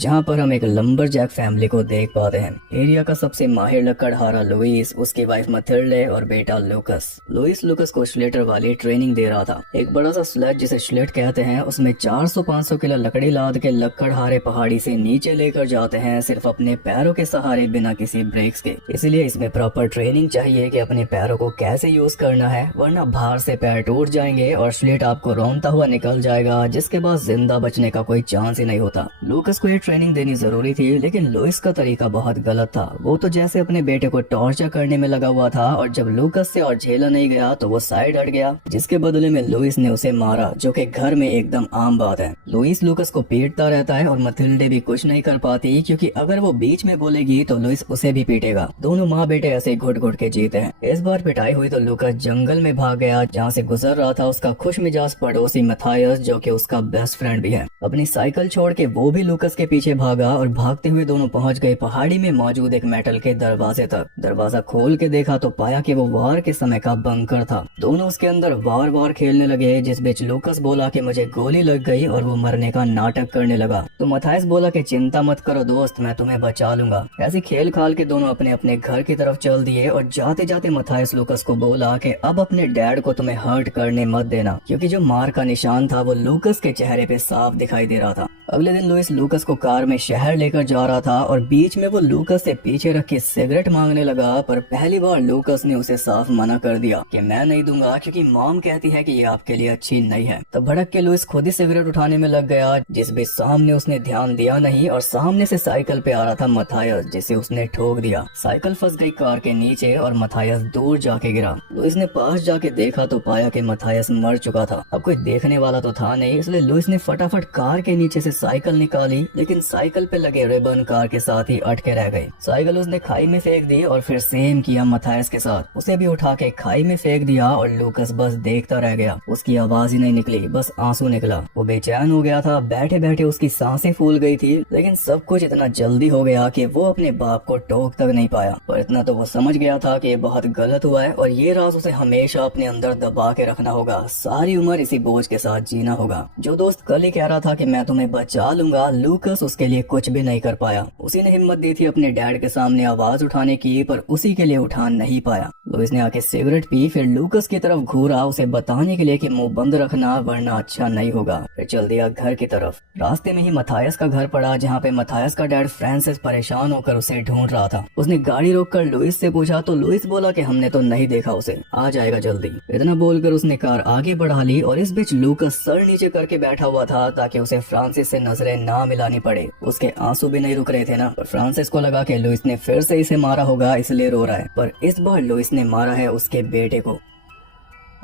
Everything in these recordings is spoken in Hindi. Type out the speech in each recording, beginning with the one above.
जहाँ पर हम एक लंबरजैक फैमिली को देख पाते हैं। एरिया का सबसे माहिर लकड़हारा लुइस, उसकी वाइफ मथिल्डे और बेटा लूकस। लुइस लूकस को स्लेटर वाली ट्रेनिंग दे रहा था। एक बड़ा सा स्लेज जिसे स्लेट कहते हैं, उसमें 400-500 किलो लकड़ी लाद के लकड़हारे पहाड़ी से नीचे लेकर जाते हैं, सिर्फ अपने पैरों के सहारे, बिना किसी ब्रेक्स के। इसलिए इसमें प्रॉपर ट्रेनिंग चाहिए कि अपने पैरों को कैसे यूज करना है, वरना भार से पैर टूट जाएंगे और स्लेट आपको रौंदता हुआ निकल जाएगा, जिसके बाद जिंदा बचने का कोई चांस ही नहीं होता। लूकस को ये ट्रेनिंग देनी जरूरी थी, लेकिन लुइस का तरीका बहुत गलत था। वो तो जैसे अपने बेटे को टॉर्चर करने में लगा हुआ था, और जब लूकस से और झेला नहीं गया तो वो साइड हट गया, जिसके बदले में लुइस ने उसे मारा, जो कि घर में एकदम आम बात है। लुइस लूकस को पीटता रहता है और मथिल्डे भी कुछ नहीं कर पाती, क्योंकि अगर वो बीच में बोलेगी तो लुइस उसे भी पीटेगा। दोनों माँ बेटे ऐसे घुट घुट के जीते हैं। इस बार पिटाई हुई तो लूकस जंगल में भाग गया, जहाँ से गुजर रहा था उसका खुशमिजाज पड़ोसी मैथायस, जो कि उसका बेस्ट फ्रेंड भी है। अपनी साइकिल छोड़ के वो भी लूकस के पीछे भागा और भागते हुए दोनों पहुंच गए पहाड़ी में मौजूद एक मेटल के दरवाजे तक। दरवाजा खोल के देखा तो पाया कि वो वार के समय का बंकर था। दोनों उसके अंदर वार वार खेलने लगे, जिस बीच लूकस बोला कि मुझे गोली लग गई और वो मरने का नाटक करने लगा। तो मैथायस बोला कि चिंता मत करो दोस्त, मैं तुम्हें बचा लूंगा। ऐसे खेल खाल के दोनों अपने अपने घर की तरफ चल दिए, और जाते जाते मैथायस लूकस को बोला कि अब अपने डैड को तुम्हें हर्ट करने मत देना, क्योंकि जो मार का निशान था वो लूकस के चेहरे पे साफ दिखाई दे रहा था। अगले दिन लुइस लूकस को कार में शहर लेकर जा रहा था, और बीच में वो लूकस से पीछे रख के सिगरेट मांगने लगा, पर पहली बार लूकस ने उसे साफ मना कर दिया कि मैं नहीं दूंगा, क्योंकि मॉम कहती है कि ये आपके लिए अच्छी नहीं है। तब भड़क के लुइस खुद ही सिगरेट उठाने में लग गया, जिस बीच सामने उसने ध्यान दिया नहीं, और सामने से साइकिल पे आ रहा था मैथायस, जिसे उसने ठोक दिया। साइकिल फंस गई कार के नीचे और मैथायस दूर जाके गिरा। लुइस ने पास जाके देखा तो पाया कि मैथायस मर चुका था। अब कोई देखने वाला तो था नहीं, इसलिए लुइस ने फटाफट कार के नीचे से साइकिल निकाली, लेकिन साइकिल पे लगे रिबन कार के साथ ही अटके रह गए। साइकिल उसने खाई में फेंक दी, और फिर सेम किया मैथायस के साथ। उसे भी उठा के खाई में फेंक दिया, और लूकस बस देखता रह गया। उसकी आवाज ही नहीं निकली, बस आंसू निकला। वो बेचैन हो गया था, बैठे बैठे उसकी सांसें फूल गई थी, लेकिन सब कुछ इतना जल्दी हो गया कि वो अपने बाप को टोक तक नहीं पाया। पर इतना तो वो समझ गया था कि ये बहुत गलत हुआ है, और ये राज उसे हमेशा अपने अंदर दबा के रखना होगा। सारी उम्र इसी बोझ के साथ जीना होगा। जो दोस्त कल ही कह रहा था कि मैं तुम्हें बचा लूंगा, लूकस उसके लिए कुछ भी नहीं कर पाया। उसी ने हिम्मत दी थी अपने डैड के सामने आवाज उठाने की, पर उसी के लिए उठा नहीं पाया। लुइस ने आके सिगरेट पी, फिर लूकस की तरफ घूरा, उसे बताने के लिए कि मुंह बंद रखना, वरना अच्छा नहीं होगा। फिर चल दिया घर की तरफ। रास्ते में ही मैथायस का घर पड़ा, जहाँ पे मैथायस का डैड फ्रांसिस परेशान होकर उसे ढूंढ रहा था। उसने गाड़ी रोककर लुइस से पूछा, तो लुइस बोला कि हमने तो नहीं देखा उसे, आ जाएगा जल्दी। इतना बोलकर उसने कार आगे बढ़ा ली, और इस बीच लूकस सर नीचे करके बैठा हुआ था, ताकि उसे फ्रांसिस से नजरें ना मिलानी पड़े। उसके आंसू भी नहीं रुक रहे थे ना। पर फ्रांसिस को लगा कि लुइस ने फिर से इसे मारा होगा, इसलिए रो रहा है। पर इस बार लुइस ने मारा है उसके बेटे को।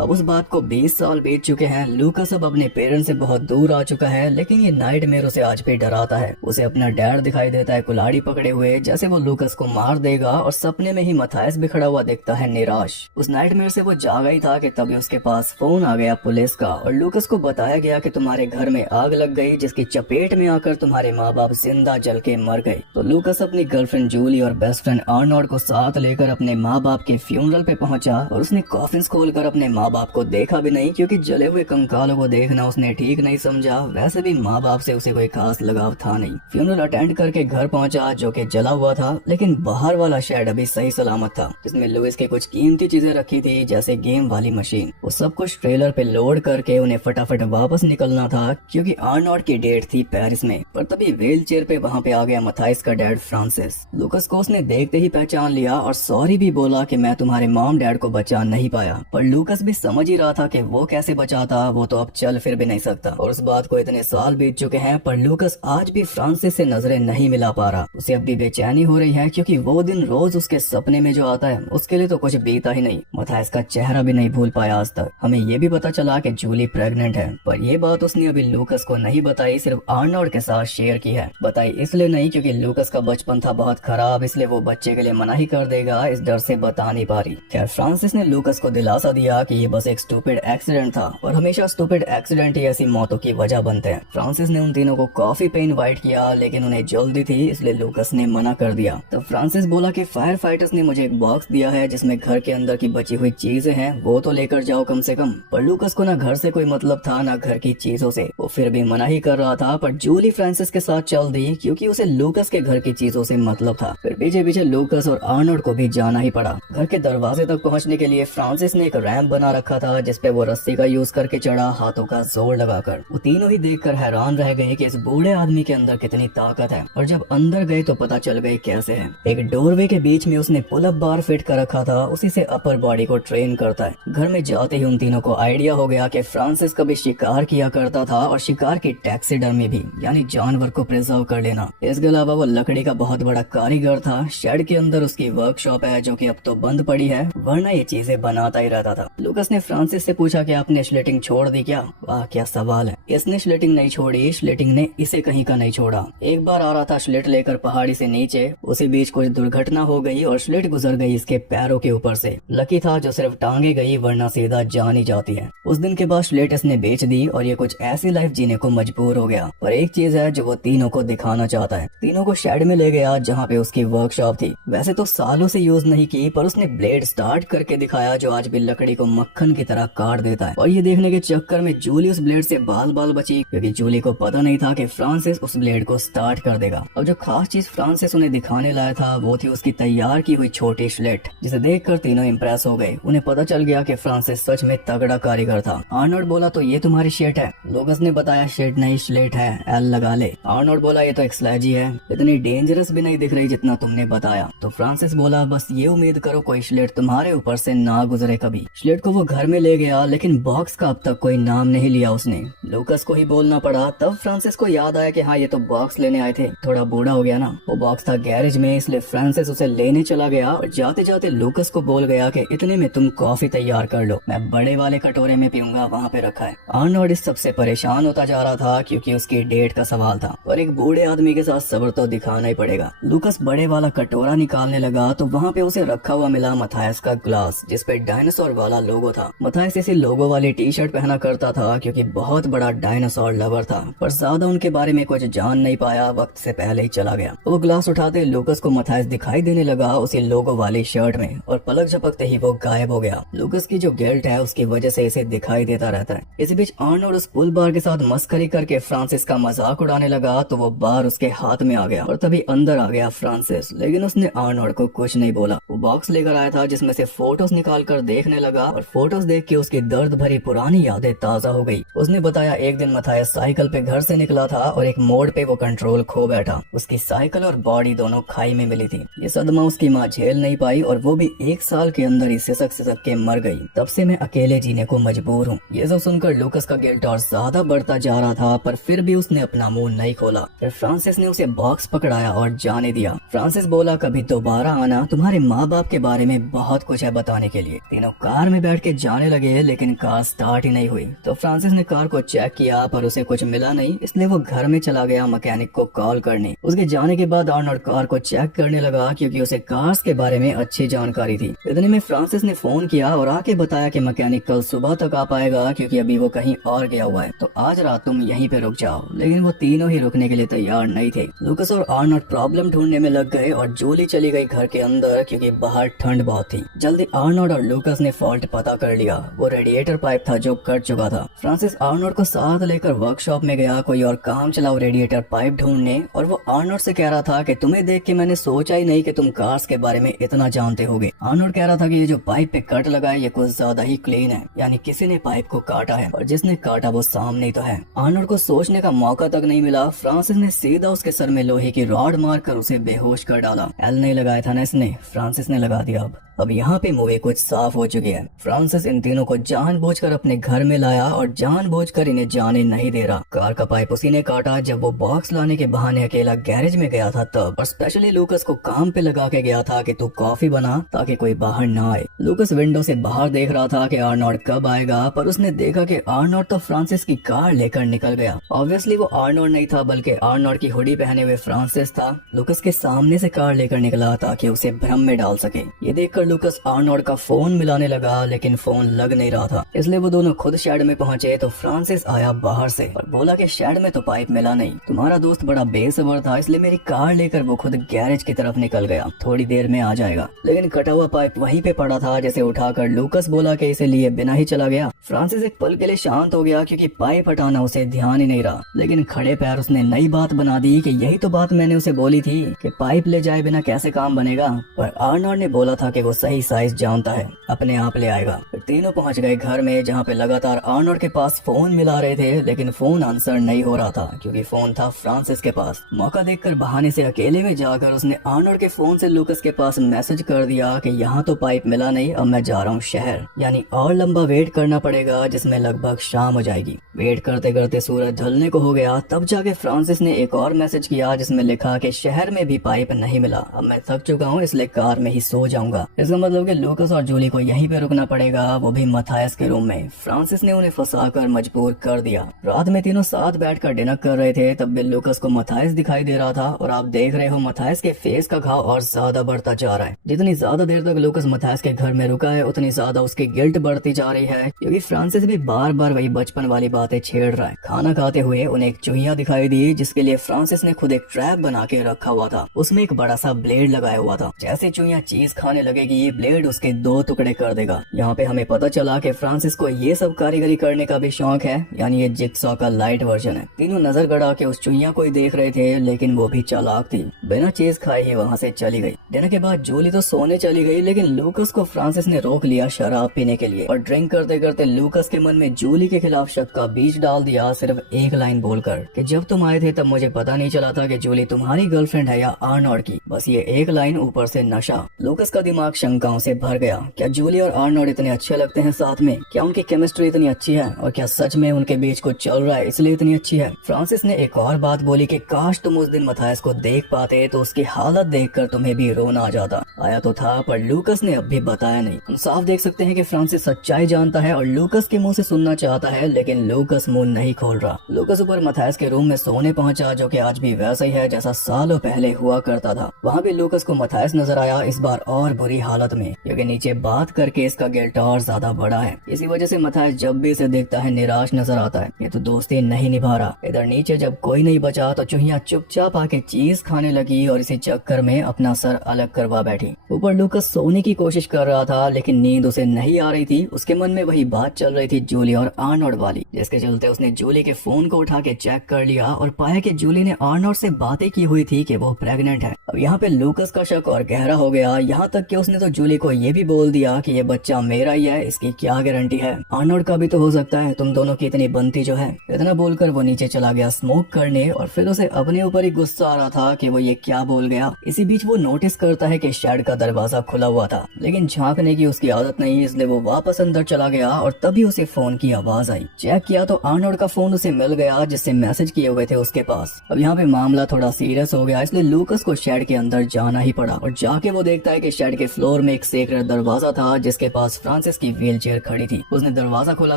अब उस बात को 20 साल बीत चुके हैं। लूकस अब अपने पेरेंट्स से बहुत दूर आ चुका है, लेकिन ये नाइटमेयर उसे आज भी डराता है। उसे अपना डैड दिखाई देता है कुल्हाड़ी पकड़े हुए, जैसे वो लूकस को मार देगा, और सपने में ही मैथायस भी खड़ा हुआ दिखता है निराश। उस नाइटमेयर से वो जागा ही था कि तभी उसके पास फोन आ गया पुलिस का, और लूकस को बताया गया कि तुम्हारे घर में आग लग गई, जिसकी चपेट में आकर तुम्हारे माँ बाप जिंदा जल के मर गए। तो लूकस अपनी गर्लफ्रेंड जूली और बेस्ट फ्रेंड आर्नोल्ड को साथ लेकर अपने माँ बाप के फ्यूनरल पे पहुंचा, और उसने कॉफिन्स खोलकर अपने माँ बाप को देखा भी नहीं, क्योंकि जले हुए कंकालों को देखना उसने ठीक नहीं समझा। वैसे भी माँ बाप से उसे कोई खास लगाव था नहीं। फ्यूनरल अटेंड करके घर पहुंचा, जो कि जला हुआ था, लेकिन बाहर वाला शेड अभी सही सलामत था, जिसमें लुइस के कुछ कीमती चीजें रखी थी, जैसे गेम वाली मशीन। वो सब कुछ ट्रेलर पे लोड करके उन्हें फटाफट वापस निकलना था, क्योंकि आर्नोल्ड की डेट थी पेरिस में। पर तभी व्हील चेयर पे वहाँ पे आ गया मैथायस का डैड फ्रांसिस। लूकस को उसने देखते ही पहचान लिया, और सॉरी भी बोला कि मैं तुम्हारे मॉम डैड को बचा नहीं पाया। पर लूकस भी समझ ही रहा था कि वो कैसे बचाता, वो तो अब चल फिर भी नहीं सकता। और उस बात को इतने साल बीत चुके हैं, पर लूकस आज भी फ्रांसिस से नजरें नहीं मिला पा रहा। उसे अब भी बेचैनी हो रही है, क्योंकि वो दिन रोज उसके सपने में जो आता है, उसके लिए तो कुछ बीता ही नहीं। मैथायस का चेहरा भी नहीं भूल पाया आज तक। हमें ये भी पता चला कि जूली प्रेग्नेंट है, पर ये बात उसने अभी लूकस को नहीं बताई, सिर्फ आर्नोल्ड के साथ शेयर की है। बताई इसलिए नहीं क्योंकि लूकस का बचपन था बहुत खराब, इसलिए वो बच्चे के लिए मना ही कर देगा, इस डर से बता नहीं पा रही। खैर फ्रांसिस ने लूकस को दिलासा दिया कि ये ये बस एक स्टूपिड एक्सीडेंट था और हमेशा स्टूपिड एक्सीडेंट ही ऐसी मौतों की वजह बनते हैं। फ्रांसिस ने उन तीनों को कॉफी पे इनवाइट किया, लेकिन उन्हें जल्दी थी इसलिए लूकस ने मना कर दिया। तब फ्रांसिस बोला कि फायर फाइटर्स ने मुझे एक बॉक्स दिया है जिसमें घर के अंदर की बची हुई चीजें हैं, वो तो लेकर जाओ कम से कम। पर लूकस को ना घर से कोई मतलब था ना घर की चीजों से, वो फिर भी मना ही कर रहा था। पर जूली फ्रांसिस के साथ चल दी क्योंकि उसे लूकस के घर की चीजों से मतलब था। फिर पीछे पीछे लूकस और आर्नोल्ड को भी जाना ही पड़ा। घर के दरवाजे तक पहुंचने के लिए फ्रांसिस ने एक रैंप बना रखा था जिसपे वो रस्सी का यूज करके चढ़ा, हाथों का जोर लगाकर। वो तीनों ही देखकर हैरान रह गए कि इस बूढ़े आदमी के अंदर कितनी ताकत है, और जब अंदर गए तो पता चल गई कैसे है। एक डोरवे के बीच में उसने पुल अप बार फिट कर रखा था, उसी से अपर बॉडी को ट्रेन करता है। घर में जाते ही उन तीनों को आइडिया हो गया कि फ्रांसिस कभी शिकार किया करता था और शिकार की टैक्सीडर्मी भी, यानी जानवर को प्रिजर्व कर लेना। इसके अलावा वो लकड़ी का बहुत बड़ा कारीगर था। शेड के अंदर उसकी वर्कशॉप है जो कि अब तो बंद पड़ी है, वरना ये चीजें बनाता ही रहता था। लूकस ने फ्रांसिस से पूछा कि आपने स्लेटिंग छोड़ दी क्या? वाह क्या सवाल है। इसने स्लेटिंग नहीं छोड़ी, स्लेटिंग ने इसे कहीं का नहीं छोड़ा। एक बार आ रहा था स्लेट लेकर पहाड़ी से नीचे, उसी बीच कुछ दुर्घटना हो गई और स्लेट गुजर गई इसके पैरों के ऊपर से। लकी था जो सिर्फ टांगे गई, वरना सीधा जान ही जाती है। उस दिन के बाद स्लेट इसने बेच दी और ये कुछ ऐसी लाइफ जीने को मजबूर हो गया। पर एक चीज है जो वो तीनों को दिखाना चाहता है। तीनों को शेड में ले गया जहाँ पे उसकी वर्कशॉप थी। वैसे तो सालों से यूज नहीं की, पर उसने ब्लेड स्टार्ट करके दिखाया जो आज भी लकड़ी को मक्खन की तरह काट देता है। और ये देखने के चक्कर में जूली उस ब्लेड से बाल बाल बची, क्योंकि जूली को पता नहीं था कि फ्रांसिस उस ब्लेड को स्टार्ट कर देगा। और जो खास चीज फ्रांसिस उन्हें दिखाने लाया था वो थी उसकी तैयार की हुई छोटी स्लेट, जिसे देखकर तीनों इम्प्रेस हो गए। उन्हें पता चल गया कि फ्रांसिस सच में तगड़ा कारीगर था। आर्नोल्ड बोला तो ये तुम्हारी शेट है? लूकस ने बताया शेट नहीं स्लेट है, एल लगा ले। आर्नोल्ड बोला ये तो एक स्लेजी है, इतनी डेंजरस भी नहीं दिख रही जितना तुमने बताया। तो फ्रांसिस बोला बस ये उम्मीद करो कोई स्लेट तुम्हारे ऊपर से ना गुजरे कभी। स्लेट को वो घर में ले गया, लेकिन बॉक्स का अब तक कोई नाम नहीं लिया उसने। लूकस को ही बोलना पड़ा। तब फ्रांसिस को याद आया कि हाँ ये तो बॉक्स लेने आए थे, थोड़ा बूढ़ा हो गया ना। वो बॉक्स था गैरेज में, इसलिए फ्रांसिस उसे लेने चला गया और जाते जाते लूकस को बोल गया कि इतने में तुम कॉफी तैयार कर लो, मैं बड़े वाले कटोरे में पीऊंगा, वहाँ पे रखा है। आर्नोल्ड इस सबसे परेशान होता जा रहा था क्योंकि उसकी डेट का सवाल था, और एक बूढ़े आदमी के साथ सब्र तो दिखाना ही पड़ेगा। लूकस बड़े वाला कटोरा निकालने लगा तो वहाँ पे उसे रखा हुआ मिला मथायस का ग्लास, जिसपे डायनासोर वाला लोगो था। मथायस इसी लोगो वाली टी शर्ट पहना करता था क्योंकि बहुत बड़ा डायनासोर लवर था, पर ज्यादा उनके बारे में कुछ जान नहीं पाया, वक्त से पहले ही चला गया। वो ग्लास उठाते लूकस को मथायस दिखाई देने लगा उसी लोगो वाली शर्ट में, और पलक झपकते ही वो गायब हो गया। लूकस की जो गिल्ट है उसकी वजह से इसे दिखाई देता रहता है। इसी बीच आर्नोल्ड उस पुल बार के साथ मस्करी करके फ्रांसिस का मजाक उड़ाने लगा तो वो बार उसके हाथ में आ गया और तभी अंदर आ गया फ्रांसिस, लेकिन उसने आर्नोल्ड को कुछ नहीं बोला। वो बॉक्स लेकर आया था जिसमें से फोटोज निकाल कर देखने लगा, और फोटोज देख के उसकी दर्द भरी पुरानी यादें ताजा हो गई। उसने बताया एक दिन मथायस साइकिल पे घर से निकला था और एक मोड़ पे वो कंट्रोल खो बैठा। उसकी साइकिल और बॉडी दोनों खाई में मिली थी। ये सदमा उसकी माँ झेल नहीं पाई और वो भी 1 साल के अंदर ही सिसक सिसक के मर गई। तब से मैं अकेले जीने को मजबूर हूँ। ये सब सुनकर लूकस का गिल्ट और ज्यादा बढ़ता जा रहा था, पर फिर भी उसने अपना मुंह नहीं खोला। फिर फ्रांसिस ने उसे बॉक्स पकड़ाया और जाने दिया। फ्रांसिस बोला कभी दोबारा आना, तुम्हारे माँ बाप के बारे में बहुत कुछ है बताने के लिए। तीनों कार में बैठ के जाने लगे, लेकिन कार स्टार्ट ही नहीं हुई। तो फ्रांसिस ने कार को चेक किया पर उसे कुछ मिला नहीं, इसलिए वो घर में चला गया मैकेनिक को कॉल करने। उसके जाने के बाद आर्नोल्ड कार को चेक करने लगा क्योंकि उसे कार्स के बारे में अच्छी जानकारी थी। इतने में फ्रांसिस ने फोन किया और आके बताया कि मैकेनिक कल सुबह तक आ पाएगा क्योंकि अभी वो कहीं और गया हुआ है, तो आज रात तुम यहीं पे रुक जाओ। लेकिन वो तीनों ही रुकने के लिए तैयार नहीं थे। लूकस और आर्नोल्ड प्रॉब्लम ढूंढने में लग गए और जूली चली गई घर के अंदर क्योंकि बाहर ठंड बहुत थी। जल्दी आर्नोल्ड और लूकस ने फॉल्ट पता कर लिया। वो रेडिएटर पाइप था जो कट चुका था। फ्रांसिस आर्नोल्ड को साथ लेकर वर्कशॉप में गया कोई और काम चलाओ रेडिएटर पाइप ढूंढने, और वो आर्नोल्ड से कह रहा था कि तुम्हें देख के मैंने सोचा ही नहीं कि तुम कार्स के बारे में इतना जानते होगे। आर्नोल्ड कह रहा था कि ये जो पाइप पे कट लगा है ये कुछ ज्यादा ही क्लीन है, यानी किसी ने पाइप को काटा है और जिसने काटा वो सामने ही तो है। आर्नोल्ड को सोचने का मौका तक नहीं मिला। फ्रांसिस ने सीधा उसके सर में लोहे की रॉड मारकर उसे बेहोश कर डाला। एल नहीं लगाया था ना इसने, फ्रांसिस ने लगा दिया। अब यहाँ पे मूवी कुछ साफ हो चुकी है। फ्रांसिस इन तीनों को जानबूझकर अपने घर में लाया और जानबूझकर इन्हें जाने नहीं दे रहा। कार का पाइप उसी ने काटा जब वो बॉक्स लाने के बहाने अकेला गैरेज में गया था तब, और स्पेशली लूकस को काम पे लगा के गया था कि तू कॉफी बना ताकि कोई बाहर ना आए। लूकस विंडो से बाहर देख रहा था कि आर्नोल्ड कब आएगा, पर उसने देखा कि आर्नोल्ड तो फ्रांसिस की कार लेकर निकल गया। ऑब्वियसली वो आर्नोल्ड नहीं था बल्कि आर्नोल्ड की हुडी पहने हुए फ्रांसिस था। लूकस के सामने से कार लेकर निकला ताकि उसे भ्रम में डाल सके। ये देखकर लूकस आर्नोल्ड का फोन मिलाने लगा, लेकिन फोन लग नहीं रहा था, इसलिए वो दोनों खुद शेड में पहुंचे तो फ्रांसिस आया बाहर से और बोला कि शेड में तो पाइप मिला नहीं, तुम्हारा दोस्त बड़ा बेसब्र था इसलिए मेरी कार लेकर वो खुद गैरेज की तरफ निकल गया, थोड़ी देर में आ जाएगा। लेकिन कटा हुआ पाइप वहीं पे पड़ा था, जिसे उठाकर लूकस बोला कि इसे लिए बिना ही चला गया। फ्रांसिस एक पल के लिए शांत हो गया क्योंकि पाइप हटाना उसे ध्यान ही नहीं रहा, लेकिन खड़े पैर उसने नई बात बना दी कि यही तो बात मैंने उसे बोली थी कि पाइप ले जाए बिना कैसे काम बनेगा। पर आर्नोल्ड ने बोला था कि वो सही साइज जानता है, अपने आप ले आएगा। फिर तीनों पहुंच गए घर में, जहाँ पे लगातार आर्नोल्ड के पास फोन मिला रहे थे, लेकिन फोन आंसर नहीं हो रहा था क्योंकि फोन था फ्रांसिस के पास। मौका देखकर बहाने से अकेले में जाकर उसने आर्नोल्ड के फोन से लूकस के पास मैसेज कर दिया कि यहाँ तो पाइप मिला नहीं, अब मैं जा रहा हूँ शहर, यानी और लंबा वेट करना पड़ेगा जिसमें लगभग शाम हो जाएगी। वेट करते करते सूरज ढलने को हो गया, तब जाके फ्रांसिस ने एक और मैसेज किया जिसमें लिखा कि शहर में भी पाइप नहीं मिला, अब मैं थक चुका हूँ इसलिए कार में ही सो जाऊंगा। इसका मतलब कि लूकस और जूली को यहीं पे रुकना पड़ेगा, वो भी मथायस के रूम में। फ्रांसिस ने उन्हें फंसाकर मजबूर कर दिया। रात में तीनों साथ बैठकर डिनर कर रहे थे, तब भी लूकस को मथायस दिखाई दे रहा था और आप देख रहे हो मथायस के फेस का घाव और ज्यादा बढ़ता जा रहा है। जितनी ज्यादा देर तक लूकस मथायस के घर में रुका है, उतनी ज्यादा उसकी गिल्ट बढ़ती जा रही है क्योंकि फ्रांसिस भी बार बार वही बचपन वाली बातें छेड़ रहा है। खाना खाते हुए उन्हें एक चूहिया दिखाई दी जिसके लिए फ्रांसिस ने खुद एक ट्रैप बना के रखा हुआ था, उसमें एक बड़ा सा ब्लेड लगाया हुआ था। जैसे चूहिया चीज खाने लगेगी, ब्लेड उसके 2 टुकड़े कर देगा। यहाँ पे हमें पता चला कि फ्रांसिस को ये सब कारीगरी करने का भी शौक है, यानी ये जिगसॉ का लाइट वर्जन है। तीनों नजर गड़ा के उस चुईया को ही देख रहे थे, लेकिन वो भी चालाक थी, बिना चीज खाए ही वहाँ से चली गई। डिनर के बाद जूली तो सोने चली गई, लेकिन लूकस को फ्रांसिस ने रोक लिया शराब पीने के लिए और ड्रिंक करते करते लूकस के मन में जूली के खिलाफ शक का बीज डाल दिया, सिर्फ एक लाइन बोलकर कि जब तुम आए थे तब मुझे पता नहीं चला था कि जूली तुम्हारी गर्लफ्रेंड है या आर्नोल्ड की। बस ये एक लाइन, ऊपर से नशा। लूकस का दिमाग शंकाओं से भर गया। क्या जूली और आर्नोल्ड इतने अच्छे लगते हैं साथ में? क्या उनकी केमिस्ट्री इतनी अच्छी है? और क्या सच में उनके बीच कुछ चल रहा है इसलिए इतनी अच्छी है? फ्रांसिस ने एक और बात बोली कि काश तुम उस दिन मथायस को देख पाते तो उसकी हालत देखकर तुम्हें भी रोना आ जाता। आया तो था, पर लूकस ने अब भी बताया नहीं। हम साफ देख सकते हैं कि फ्रांसिस सच्चाई जानता है और लूकस के मुंह से सुनना चाहता है, लेकिन लूकस मुंह नहीं खोल रहा। लूकस ऊपर मथायस के रूम में सोने पहुंचा, जो कि आज भी वैसा ही है जैसा सालों पहले हुआ करता था। वहाँ भी लूकस को मथायस नजर आया, इस बार और बुरी हालत में, क्योंकि नीचे बात करके इसका गिल्ट और ज्यादा बड़ा है। इसी वजह से मथायस जब भी इसे देखता है निराश नजर आता है। ये तो दोस्ती नहीं निभा रहा। इधर नीचे जब कोई नहीं बचा तो चूहिया चुपचाप आके चीज खाने लगी और इसी चक्कर में अपना सर अलग करवा बैठी। ऊपर लूकस सोने की कोशिश कर रहा था, लेकिन नींद उसे नहीं आ रही थी। उसके मन में वही बात चल रही थी जूली और आर्नोल्ड वाली, जिसके चलते उसने जूली के फोन को उठा के चेक कर लिया और पाया कि जूली ने आर्नोल्ड से बातें की हुई थी कि वो प्रेग्नेंट है। अब यहाँ पे लूकस का शक और गहरा हो गया, यहाँ तक कि उसने तो जूली को ये भी बोल दिया कि ये बच्चा मेरा ही है, इसकी क्या गारंटी है, आर्नोल्ड का भी तो हो सकता है, तुम दोनों की इतनी बनती जो है। इतना बोलकर वो नीचे चला गया स्मोक करने और फिर उसे अपने ऊपर ही गुस्सा आ रहा था कि वो ये क्या बोल गया। इसी बीच वो नोटिस करता है कि शेड का दरवाजा खुला हुआ था, लेकिन झांकने की उसकी आदत नहीं, इसलिए वो वापस अंदर चला गया और तभी उसे फोन की आवाज आई। चेक किया तो आर्नोल्ड का फोन उसे मिल गया जिससे मैसेज किए हुए थे उसके पास। अब यहाँ पे मामला थोड़ा सीरियस हो गया, इसलिए लूकस को शेड के अंदर जाना ही पड़ा और जाके वो देखता है कि शेड के फ्लोर में एक सीक्रेट दरवाजा था जिसके पास फ्रांसिस की व्हील चेयर खड़ी थी। उसने दरवाजा खोला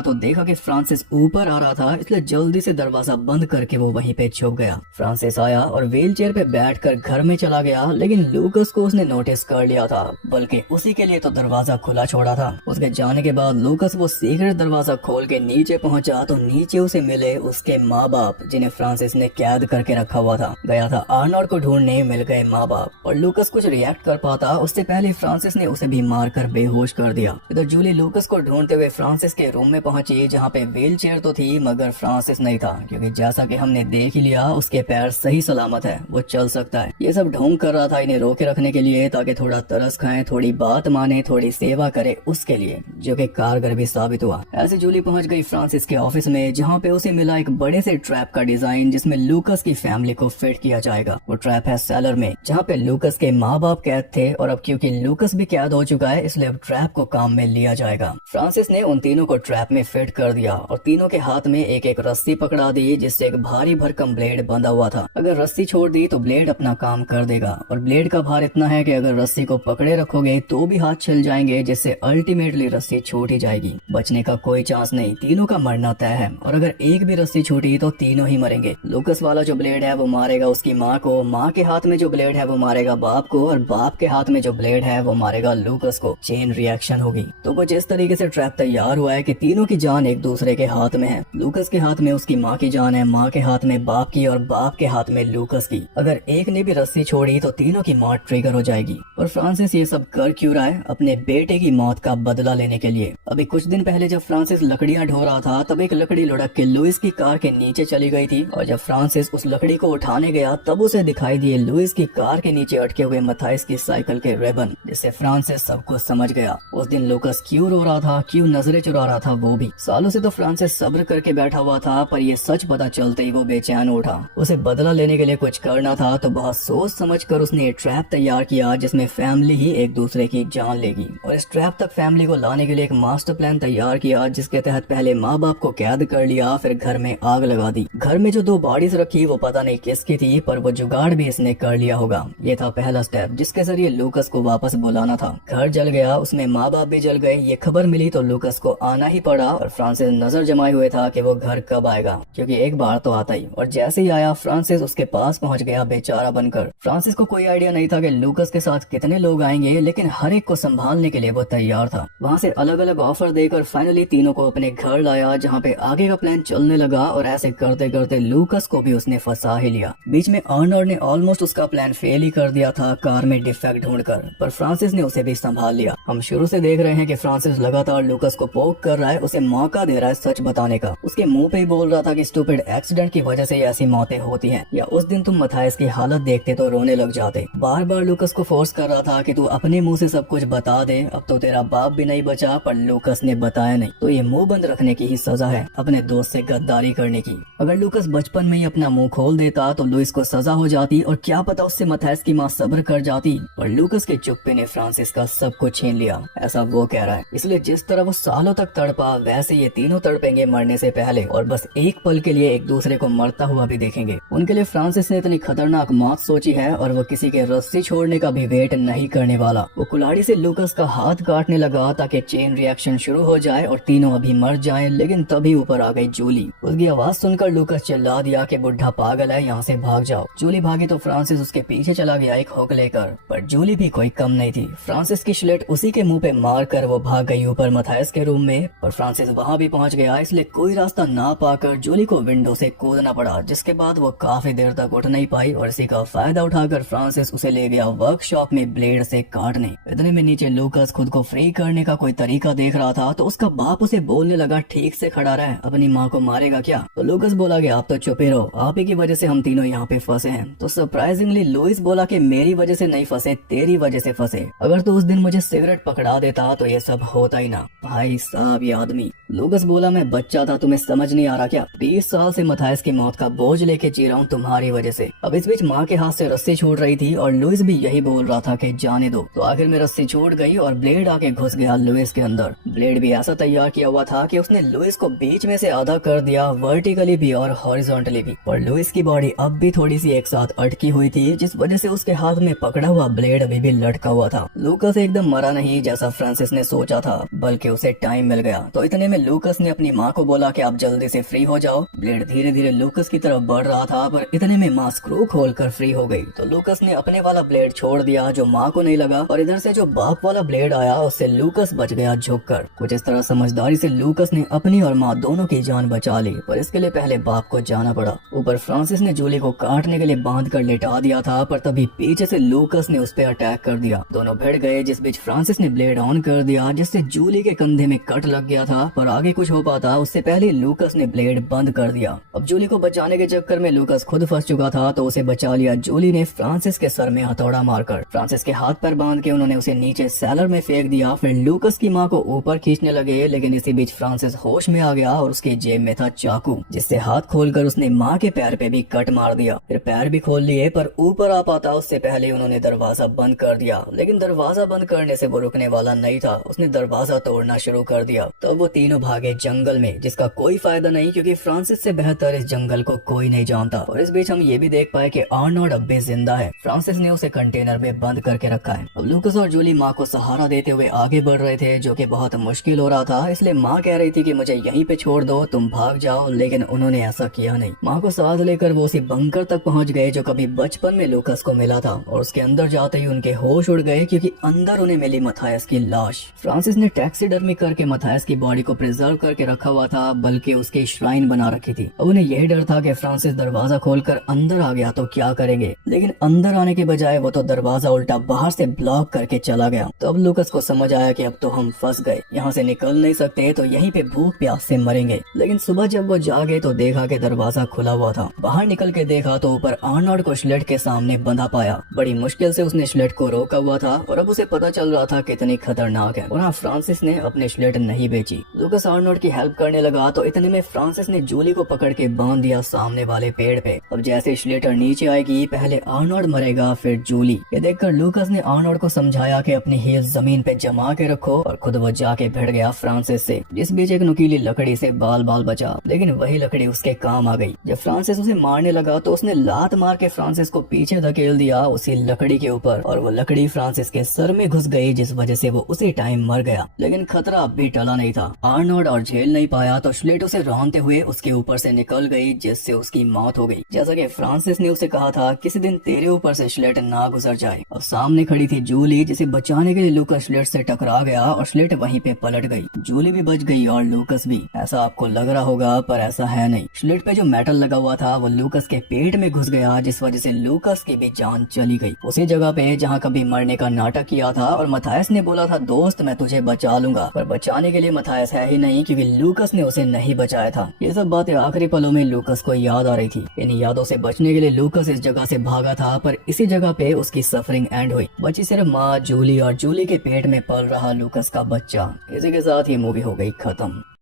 तो देखा कि फ्रांसिस ऊपर आ रहा था, इसलिए जल्दी से दरवाजा बंद करके वो वहीं पे छुप गया। फ्रांसिस आया और व्हील चेयर पे बैठकर घर में चला गया, लेकिन लूकस को उसने नोटिस कर लिया था, बल्कि उसी के लिए तो दरवाजा खुला छोड़ा था। उसके जाने के बाद लूकस वो सीक्रेट दरवाजा खोल के नीचे पहुंचा तो नीचे उसे मिले उसके माँ बाप, जिन्हें फ्रांसिस ने कैद करके रखा हुआ था। गया था आर्नोल्ड को ढूंढने, मिल गए माँ बाप और लूकस कुछ रिएक्ट कर पाता उससे पहले फ्रांसिस ने उसे भी मारकर बेहोश कर दिया। इधर जूली लूकस को ढूंढते हुए फ्रांसिस के रूम में पहुंची, जहाँ पे व्हील चेयर तो थी मगर फ्रांसिस नहीं था, क्योंकि जैसा कि हमने देख ही लिया उसके पैर सही सलामत है, वो चल सकता है। ये सब ढोंग कर रहा था इन्हें रोके रखने के लिए, ताकि थोड़ा तरस खाएं, थोड़ी बात माने, थोड़ी सेवा करे उसके लिए, जो कि कारगर भी साबित हुआ। ऐसे जूली पहुंच गई फ्रांसिस के ऑफिस में, जहाँ पे उसे मिला एक बड़े से ट्रैप का डिजाइन जिसमें लूकस की फैमिली को फिट किया जाएगा। वो ट्रैप है सेलर में, जहाँ पे लूकस के माँ बाप कैद थे और अब क्योंकि लूकस भी कैद हो चुका है इसलिए अब ट्रैप को काम में लिया जाएगा। फ्रांसिस ने उन तीनों को ट्रैप में फिट कर दिया और तीनों के हाथ में एक एक रस्सी पकड़ा दी, जिससे एक भारी भरकम ब्लेड बंधा हुआ था। अगर रस्सी छोड़ दी तो ब्लेड अपना काम कर देगा और ब्लेड का भार इतना है कि अगर रस्सी को पकड़े रखोगे तो भी हाथ छिल जाएंगे, जिससे अल्टीमेटली रस्सी छूट ही जाएगी। बचने का कोई चांस नहीं, तीनों का मरना तय है और अगर एक भी रस्सी छूटी तो तीनों ही मरेंगे। लूकस वाला जो ब्लेड है वो मारेगा उसकी माँ को, माँ के हाथ में जो ब्लेड ब्लेड है वो मारेगा बाप को और बाप के हाथ में जो ब्लेड है वो मारेगा लूकस को। चेन रिएक्शन होगी। तो कुछ इस तरीके से ट्रैप तैयार हुआ है कि तीनों की जान एक दूसरे के हाथ में है। लूकस के हाथ में उसकी माँ की जान है, माँ के हाथ में बाप की और बाप के हाथ में लूकस की। अगर एक ने भी रस्सी छोड़ी तो तीनों की मौत ट्रिगर हो जाएगी। और फ्रांसिस ये सब कर क्यों रहा है? अपने बेटे की मौत का बदला लेने के लिए। अभी कुछ दिन पहले जब फ्रांसिस लकड़ियां ढो रहा था तब एक लकड़ी लुढ़क के लुइस की कार के नीचे चली गई थी और जब फ्रांसिस उस लकड़ी को उठाने गया तब उसे दिखाई दिए लुइस की कार के नीचे अटके हुए मथाइस की साइकिल के रिबन, जिससे फ्रांसिस सब कुछ समझ गया। उस दिन लूकस क्यों रो रहा था, क्यों नजरें चुरा रहा था वो भी। सालों से तो फ्रांसिस सब्र करके बैठा हुआ था पर ये सच पता चलते ही वो बेचैन उठा। उसे बदला लेने के लिए कुछ करना था तो बहुत सोच समझ कर उसने एक ट्रैप तैयार किया जिसमें फैमिली ही एक दूसरे की जान लेगी। और इस ट्रैप तक फैमिली को लाने के लिए एक मास्टर प्लान तैयार किया जिसके तहत पहले माँ बाप को कैद कर लिया, फिर घर में आग लगा दी। घर में जो 2 बॉडीज रखी वो पता नहीं किसकी थी पर वो जुगाड़ भी इसने कर लिया होगा। ये था पहला स्टेप जिसके जरिए लूकस को वापस बुलाना था। घर जल गया, उसमें माँ बाप भी जल गए। ये खबर मिली तो लूकस को आना ही पड़ा और फ्रांसिस नजर जमाए हुए था कि वो घर कब आएगा, क्योंकि एक बार तो आता ही। और जैसे ही आया फ्रांसिस उसके पास पहुंच गया बेचारा बनकर। फ्रांसिस को कोई आइडिया नहीं था कि लूकस के साथ कितने लोग आएंगे, लेकिन हर एक को संभालने के लिए वो तैयार था। वहाँ से अलग अलग ऑफर देकर फाइनली तीनों को अपने घर लाया जहाँ पे आगे का प्लान चलने लगा। और ऐसे करते करते लूकस को भी उसने फंसा ही लिया। बीच में अर्नर ने ऑलमोस्ट उसका प्लान फेल ही कर दिया था कार में डिफेक्ट ढूंढकर, पर फ्रांसिस ने उसे भी संभाल लिया। हम शुरू से देख रहे हैं कि फ्रांसिस लगातार लूकस को पोक कर रहा है, उसे मौका दे रहा है सच बताने का। उसके मुंह पे ही बोल रहा था कि स्टूपिड एक्सीडेंट की वजह से ऐसी मौतें होती हैं, या उस दिन तुम मथाइस की हालत देखते तो रोने लग जाते। बार बार लूकस को फोर्स कर रहा था कि तू अपने मुंह से सब कुछ बता दे, अब तो तेरा बाप भी नहीं बचा। पर लूकस ने बताया नहीं, तो ये मुंह बंद रखने की ही सजा है अपने दोस्त से गद्दारी करने की। अगर लूकस बचपन में ही अपना मुंह खोल देता तो लुइस को सजा हो जाती और क्या पता उससे मथाइस की माँ सब्र कर जाती। पर लूकस के चुप्पे ने फ्रांसिस का सब कुछ छीन लिया, ऐसा वो कह रहा है। इसलिए जिस तरह वो सालों तक तड़पा वैसे ये तीनों तड़पेंगे मरने से पहले, और बस एक पल के लिए एक दूसरे को मरता हुआ भी देखेंगे। उनके लिए फ्रांसिस ने इतनी खतरनाक मौत सोची है और वो किसी के रस्सी छोड़ने का भी वेट नहीं करने वाला। वो कुल्हाड़ी से लूकस का हाथ काटने लगा ताकि चेन रिएक्शन शुरू हो जाए और तीनों अभी मर जाएं। लेकिन तभी ऊपर आ गई जूली। उसकी आवाज सुनकर लूकस चिल्ला दिया कि बुढ़ा पागल है, यहाँ से भाग जाओ। जूली भागी तो फ्रांसिस उसके पीछे चला गया एक हुक लेकर, पर जूली भी कोई कम नहीं थी। फ्रांसिस की स्लेट उसी के मुंह पे मार कर वो भाग गई ऊपर मथाइस के रूम में। पर फ्रांसिस वहाँ भी पहुँच गया, इसलिए कोई रास्ता ना पाकर जूली को विंडो से कूदना पड़ा, जिसके बाद वो काफी देर तक उठ नहीं पाई। और इसी का फायदा उठाकर फ्रांसिस उसे ले गया वर्कशॉप में ब्लेड से काटने। इतने में नीचे लूकस खुद को फ्री करने का कोई तरीका देख रहा था तो उसका बाप उसे बोलने लगा, ठीक से खड़ा रहे, अपनी माँ को मारेगा क्या? तो लूकस बोला कि आप तो चुप ही रहो, आप ही की वजह से हम तीनों यहाँ पे फंसे हैं। तो सरप्राइजिंगली लुइस बोला कि मेरी वजह से नहीं फंसे, तेरी वजह से फंसे। अगर तो उस दिन मुझे सिगरेट पकड़ा देता तो ये सब होता ही ना। भाई साहब ये आदमी। लूकस बोला, मैं बच्चा था, तुम्हें समझ नहीं आ रहा क्या? 20 साल से मथाइस की मौत का बोझ लेके जी रहा हूँ तुम्हारी वजह से। अब इस बीच माँ के हाथ से रस्सी छूट रही थी और लुइस भी यही बोल रहा था कि जाने दो। तो आखिर में रस्सी छूट गई और ब्लेड आके घुस गया लुइस के अंदर। ब्लेड भी ऐसा तैयार किया हुआ था कि उसने लुइस को बीच में से आधा कर दिया, वर्टिकली भी और हॉरिजॉन्टली भी। पर लुइस की बॉडी अब भी थोड़ी सी एक साथ अटकी हुई थी, जिस वजह से उसके हाथ में पकड़ा हुआ ब्लेड अभी भी लटका हुआ था। लूकस एकदम मरा नहीं जैसा फ्रांसिस ने सोचा था, बल्कि उसे टाइम मिल गया। तो इतने में लूकस ने अपनी माँ को बोला कि आप जल्दी से फ्री हो जाओ। ब्लेड धीरे धीरे लूकस की तरफ बढ़ रहा था, पर इतने में माँ स्क्रू खोलकर फ्री हो गई। तो लूकस ने अपने वाला ब्लेड छोड़ दिया जो माँ को नहीं लगा, और इधर से जो बाप वाला ब्लेड आया उससे लूकस बच गया झुककर। कुछ इस तरह समझदारी से लूकस ने अपनी और माँ दोनों की जान बचा ली, पर इसके लिए पहले बाप को जाना पड़ा। ऊपर फ्रांसिस ने जूली को काटने के लिए बांध कर लेटा दिया था, पर तभी पीछे से लूकस ने उस पर अटैक कर दिया। दोनों भिड़ गए, जिस बीच फ्रांसिस ने ब्लेड ऑन कर दिया, जिससे जूली के कंधे में कट लग गया था। पर आगे कुछ हो पाता उससे पहले लूकस ने ब्लेड बंद कर दिया। अब जूली को बचाने के चक्कर में लूकस खुद फंस चुका था, तो उसे बचा लिया जूली ने फ्रांसिस के सर में हथौड़ा मारकर। फ्रांसिस के हाथ पैर बांध के उन्होंने उसे नीचे सैलर में फेंक दिया। फिर लूकस की माँ को ऊपर खींचने लगे, लेकिन इसी बीच फ्रांसिस होश में आ गया और उसके जेब में था चाकू, जिससे हाथ खोलकर उसने माँ के पैर पे भी कट मार दिया। फिर पैर भी खोल लिए, पर ऊपर आ पाता उससे पहले उन्होंने दरवाजा बंद कर दिया। लेकिन दरवाजा बंद करने से वो रुकने वाला नहीं था, उसने दरवाजा तोड़ना शुरू कर दिया। तब वो तीनों तीनों भागे जंगल में, जिसका कोई फायदा नहीं क्योंकि फ्रांसिस से बेहतर इस जंगल को कोई नहीं जानता। और इस बीच हम ये भी देख पाए कि आर्नोल्ड अब भी जिंदा है। फ्रांसिस ने उसे कंटेनर में बंद करके रखा है। अब लूकस और जूली माँ को सहारा देते हुए आगे बढ़ रहे थे, जो कि बहुत मुश्किल हो रहा था। इसलिए माँ कह रही थी कि मुझे यहीं पे छोड़ दो, तुम भाग जाओ, लेकिन उन्होंने ऐसा किया नहीं। माँ को साथ लेकर वो उसी बंकर तक पहुंच गए जो कभी बचपन में लूकस को मिला था, और उसके अंदर जाते ही उनके होश उड़ गए क्योंकि अंदर उन्हें मिली मथायस की लाश। फ्रांसिस ने टैक्सीडर्मी करके मथायस की बॉडी को प्रिजर्व करके रखा हुआ था, बल्कि उसकी श्राइन बना रखी थी। अब उन्हें यही डर था कि फ्रांसिस दरवाजा खोलकर अंदर आ गया तो क्या करेंगे, लेकिन अंदर आने के बजाय वो तो दरवाजा उल्टा बाहर से ब्लॉक करके चला गया। तो अब लूकस को समझ आया कि अब तो हम फंस गए, यहाँ से निकल नहीं सकते, तो यहीं पे भूख प्यास से मरेंगे। लेकिन सुबह जब वो जागे तो देखा कि दरवाजा खुला हुआ था। बाहर निकल के देखा तो ऊपर आर्नोल्ड को स्लेट के सामने बंधा पाया। बड़ी मुश्किल से उसने स्लेट को रोका हुआ था, और अब उसे पता चल रहा था कितनी खतरनाक है। और हाँ, फ्रांसिस ने अपने स्लेट नहीं बेची। लूकस आर्नोल्ड की हेल्प करने लगा तो इतने में फ्रांसिस ने जूली को पकड़ के बांध दिया सामने वाले पेड़ पे। अब जैसे स्लेटर नीचे आएगी, पहले आर्नोल्ड मरेगा फिर जूली। ये देखकर लूकस ने आर्नोल्ड को समझाया कि अपनी हील्स जमीन पे जमा के रखो, और खुद वो जाके भिड़ गया फ्रांसिस से, जिस बीच एक नुकीली लकड़ी से बाल बाल बचा। लेकिन वही लकड़ी उसके काम आ गई। जब फ्रांसिस उसे मारने लगा तो उसने लात मार के फ्रांसिस को पीछे धकेल दिया उसी लकड़ी के ऊपर, और वो लकड़ी फ्रांसिस के सर में घुस गई, जिस वजह से वो उसी टाइम मर गया। लेकिन खतरा अब भी टला नहीं था। आर्नोल्ड और झेल नहीं पाया तो स्लेट उसे रौंदते हुए उसके ऊपर से निकल गई, जिससे उसकी मौत हो गई। जैसा कि फ्रांसिस ने उसे कहा था, किसी दिन तेरे ऊपर से स्लेट ना गुजर जाए। और सामने खड़ी थी जूली, जिसे बचाने के लिए लूकस स्लेट से टकरा गया और स्लेट वहीं पे पलट गई। जूली भी बच गई और लूकस भी। ऐसा आपको लग रहा होगा, पर ऐसा है नहीं। स्लेट पे जो मेटल लगा हुआ था वो लूकस के पेट में घुस गया, जिस वजह से लूकस की भी जान चली गई। उसी जगह पे जहाँ कभी मरने का नाटक किया था, और मथायस ने बोला था, दोस्त मैं तुझे बचा लूंगा, पर बचाने के लिए मथायस है ही नहीं क्योंकि लूकस ने उसे नहीं बचाया था। ये सब बातें आखिरी पलों में लूकस को याद आ रही थी। इन यादों से बचने के लिए लूकस इस जगह से भागा था, पर इसी जगह पे उसकी सफरिंग एंड हुई। बची सिर्फ माँ जूली और जूली के पेट में पल रहा लूकस का बच्चा। इसी के साथ ये मूवी हो गई खत्म।